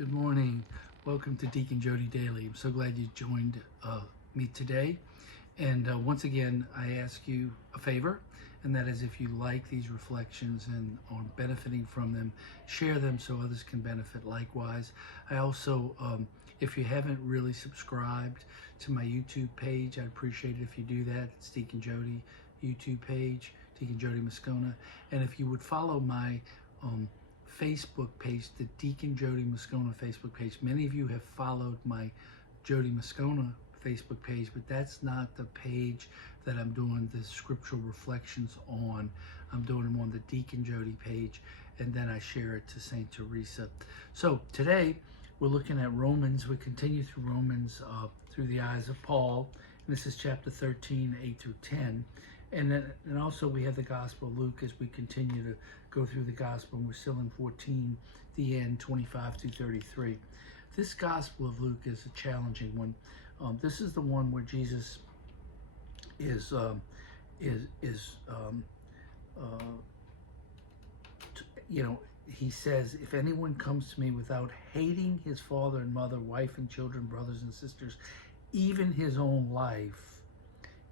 Good morning. Welcome to Deacon Jodi Daily. I'm so glad you joined me today. And once again, I ask you a favor, and that is if you like these reflections and are benefiting from them, share them so others can benefit likewise. I also, if you haven't really subscribed to my YouTube page, I'd appreciate it if you do that. It's Deacon Jodi YouTube page, Deacon Jodi Moscona. And if you would follow my Facebook page, the Deacon Jodi Moscona Facebook page. Many of you have followed my Jodi Moscona Facebook page, but that's not the page that I'm doing the scriptural reflections on. I'm doing them on the Deacon Jodi page, and then I share it to Saint Teresa. So today we're looking at Romans. We continue through Romans through the eyes of Paul. And this is chapter 13, 8 through 10. And also we have the Gospel of Luke as we continue to go through the Gospel, and we're still in 14, the end, 25 through 33. This Gospel of Luke is a challenging one. This is the one where Jesus is he says, if anyone comes to me without hating his father and mother, wife and children, brothers and sisters, even his own life,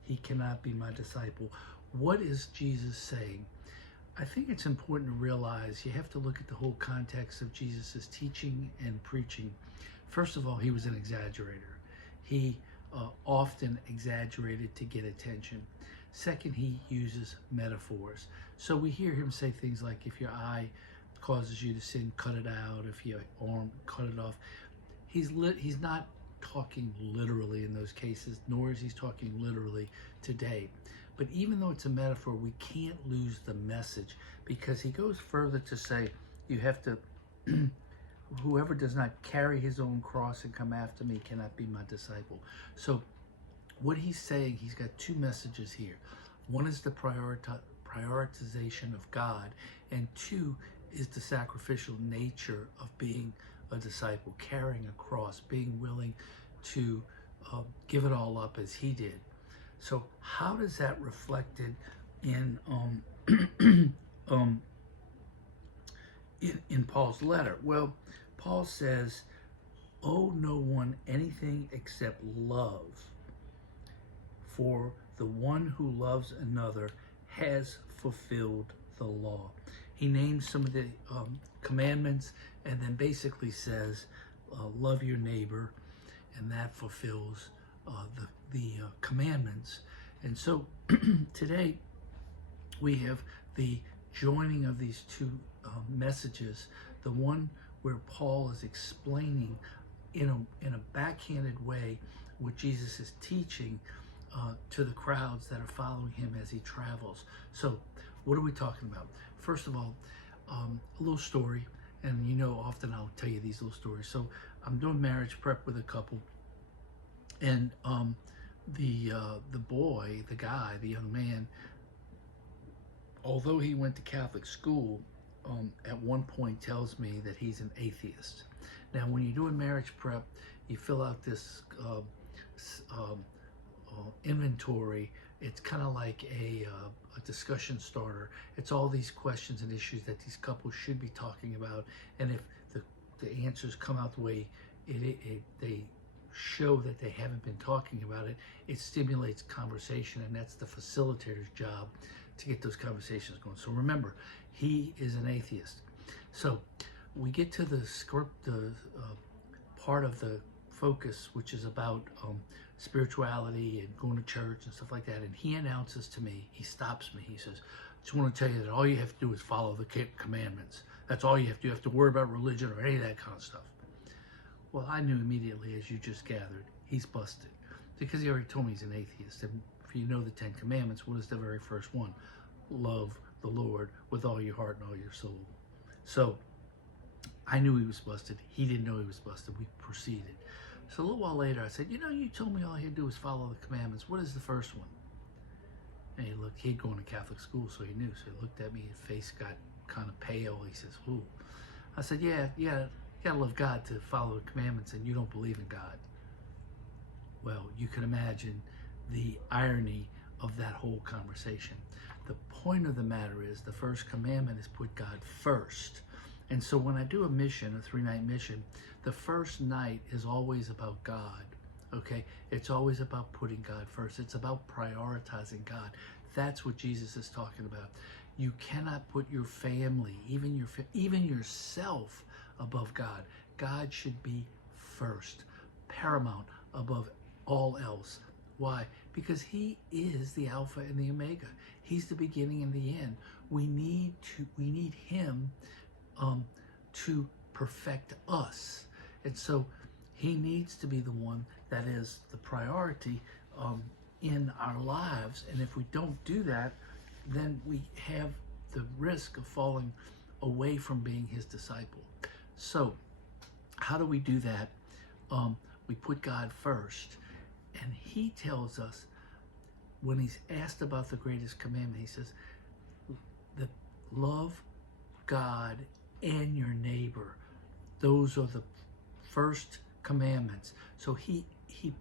he cannot be my disciple. What is Jesus saying? I think it's important to realize you have to look at the whole context of Jesus' teaching and preaching. First of all, he was an exaggerator. He often exaggerated to get attention. Second, he uses metaphors. So we hear him say things like, if your eye causes you to sin, cut it out. If your arm, cut it off. He's not talking literally in those cases, nor is he talking literally today. But even though it's a metaphor, we can't lose the message, because he goes further to say, you have to, whoever does not carry his own cross and come after me cannot be my disciple. So what he's saying, he's got two messages here. One is the prioritization of God, and two is the sacrificial nature of being a disciple, carrying a cross, being willing to give it all up as he did. So how does that reflected in in Paul's letter? Well, Paul says, owe no one anything except love, for the one who loves another has fulfilled the law. He names some of the commandments, and then basically says, love your neighbor, and that fulfills the commandments. And so today we have the joining of these two messages. The one where Paul is explaining in a backhanded way what Jesus is teaching to the crowds that are following him as he travels. So what are we talking about? First of all, a little story, and often I'll tell you these little stories. So I'm doing marriage prep with a couple, and the boy, the guy, the young man, although he went to Catholic school, at one point tells me that he's an atheist. Now, when you're doing marriage prep, you fill out this inventory. It's kind of like a discussion starter. It's all these questions and issues that these couples should be talking about, and if the answers come out the way they show that they haven't been talking about it, it stimulates conversation, and that's the facilitator's job to get those conversations going. So remember, he is an atheist. So we get to the script, the part of the focus, which is about spirituality and going to church and stuff like that, and he announces to me, he stops me, he says, just want to tell you that all you have to do is follow the commandments. That's all you have to do. You have to worry about religion or any of that kind of stuff. Well, I knew immediately, as you just gathered, he's busted, because he already told me he's an atheist. And if you know the 10 Commandments, what is the very first one? Love the Lord with all your heart and all your soul. So I knew he was busted. He didn't know he was busted. We proceeded. So a little while later, I said, you told me all you had to do was follow the commandments. What is the first one? And he looked, he'd gone to Catholic school, so he knew. So he looked at me, his face got kind of pale. He says, ooh. I said, yeah, you gotta love God to follow the commandments, and you don't believe in God. Well, you can imagine the irony of that whole conversation. The point of the matter is, the first commandment is put God first. And so when I do a mission, a 3-night mission, the first night is always about God. Okay, it's always about putting God first. It's about prioritizing God. That's what Jesus is talking about. You cannot put your family, even yourself, above God. God should be first, paramount, above all else. Why? Because he is the Alpha and the Omega. He's the beginning and the end. We need him to perfect us. And so he needs to be the one that is the priority in our lives. And if we don't do that, then we have the risk of falling away from being his disciple. So how do we do that? We put God first. And he tells us, when he's asked about the greatest commandment, he says, that love God and your neighbor. Those are the first commandments. So he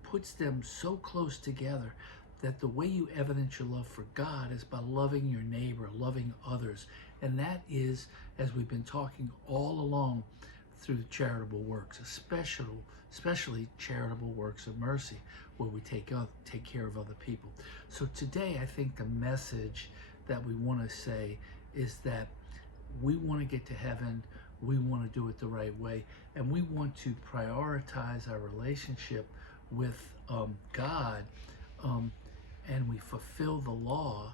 puts them so close together that the way you evidence your love for God is by loving your neighbor, loving others. And that is, as we've been talking all along, through charitable works, especially charitable works of mercy, where we take care of other people. So today, I think the message that we want to say is that we want to get to heaven. We want to do it the right way, and we want to prioritize our relationship with God, and we fulfill the law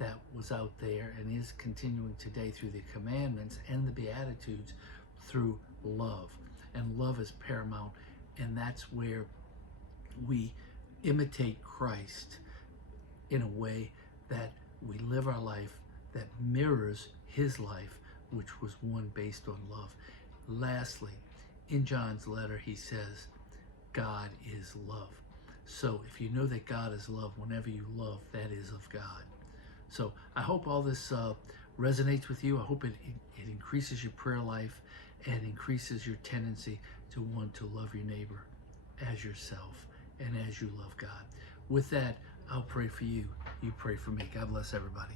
that was out there and is continuing today through the commandments and the Beatitudes through love. And love is paramount, and that's where we imitate Christ in a way that we live our life that mirrors his life, which was one based on love. Lastly, in John's letter, he says, God is love. So if you know that God is love, whenever you love, that is of God. So I hope all this resonates with you. I hope it increases your prayer life and increases your tendency to want to love your neighbor as yourself and as you love God. With that, I'll pray for you. You pray for me. God bless everybody.